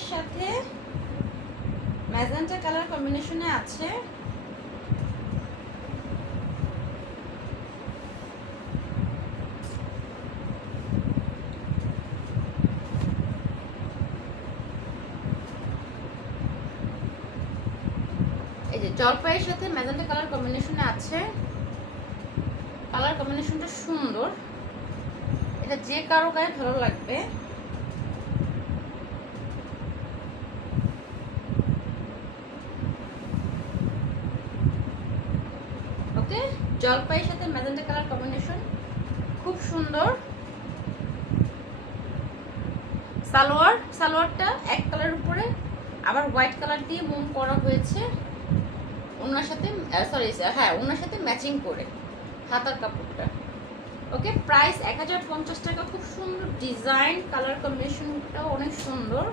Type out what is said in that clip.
পায়ের সাথে magenta colour কম্বিনেশনে আছে। এই যে জলপাইয়ের সাথে ম্যাজেন্টা কালার কম্বিনেশনে আছে। কালার কম্বিনেশনটা সুন্দর, এটা যে কারো গায়ে ভালো লাগবে। ওকে, জলপাইয়ের সাথে ম্যাজেন্টা কালার কম্বিনেশন খুব সুন্দর। সালোয়ারটা এক কালার উপরে আবার হোয়াইট কালার দিয়ে মোম করা হয়েছে, ওনার সাথে ওনার সাথে ম্যাচিং করে হাতার কাপড়টা। ওকে, প্রাইস 1050 টাকা। খুব সুন্দর ডিজাইন, কালার কম্বিনেশনটাও অনেক সুন্দর।